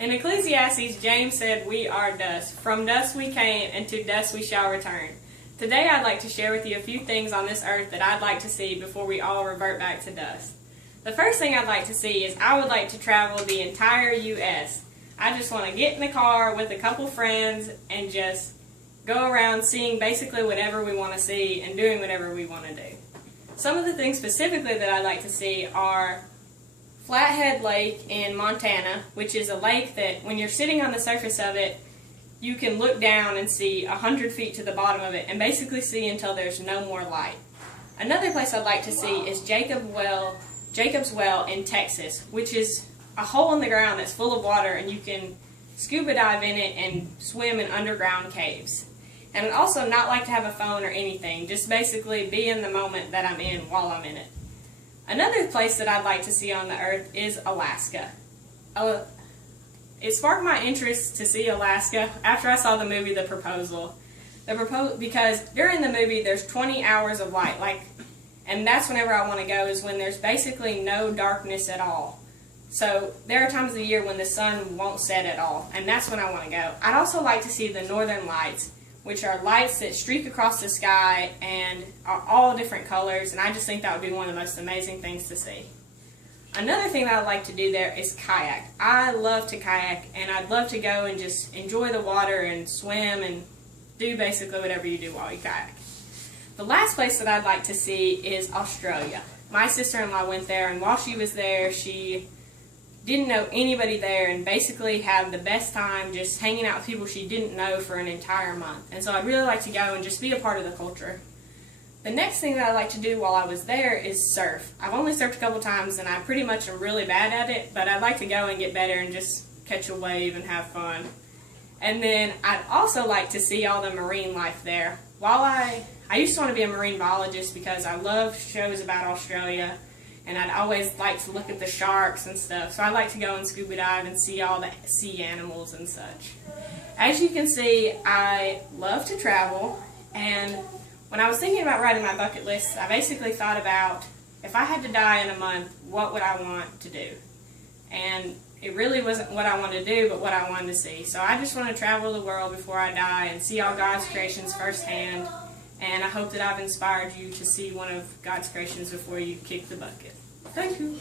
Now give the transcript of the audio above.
In Ecclesiastes, James said, "We are dust. From dust we came, and to dust we shall return." Today I'd like to share with you a few things on this earth that I'd like to see before we all revert back to dust. The first thing I'd like to see is I would like to travel the entire U.S. I just want to get in the car with a couple friends and just go around seeing basically whatever we want to see and doing whatever we want to do. Some of the things specifically that I'd like to see are Flathead Lake in Montana, which is a lake that when you're sitting on the surface of it, you can look down and see 100 feet to the bottom of it and basically see until there's no more light. Another place I'd like to see is Jacob's Well in Texas, which is a hole in the ground that's full of water and you can scuba dive in it and swim in underground caves. And I'd also not like to have a phone or anything, just basically be in the moment that I'm in while I'm in it. Another place that I'd like to see on the earth is Alaska. It sparked my interest to see Alaska after I saw the movie The Proposal. Because during the movie there's 20 hours of light, and that's whenever I want to go, is when there's basically no darkness at all. So there are times of the year when the sun won't set at all, and that's when I want to go. I'd also like to see the Northern Lights, which are lights that streak across the sky and are all different colors, and I just think that would be one of the most amazing things to see. Another thing that I'd like to do there is kayak. I love to kayak, and I'd love to go and just enjoy the water and swim and do basically whatever you do while you kayak. The last place that I'd like to see is Australia. My sister-in-law went there, and while she was there, she didn't know anybody there and basically had the best time just hanging out with people she didn't know for an entire month. And so I'd really like to go and just be a part of the culture. The next thing that I'd like to do while I was there is surf. I've only surfed a couple times and I pretty much am really bad at it, but I'd like to go and get better and just catch a wave and have fun. And then I'd also like to see all the marine life there. I used to want to be a marine biologist because I love shows about Australia, and I'd always like to look at the sharks and stuff. So I'd like to go and scuba dive and see all the sea animals and such. As you can see, I love to travel, and when I was thinking about writing my bucket list, I basically thought about, if I had to die in a month, what would I want to do? And it really wasn't what I wanted to do, but what I wanted to see. So I just want to travel the world before I die and see all God's creations firsthand. And I hope that I've inspired you to see one of God's creations before you kick the bucket. Thank you.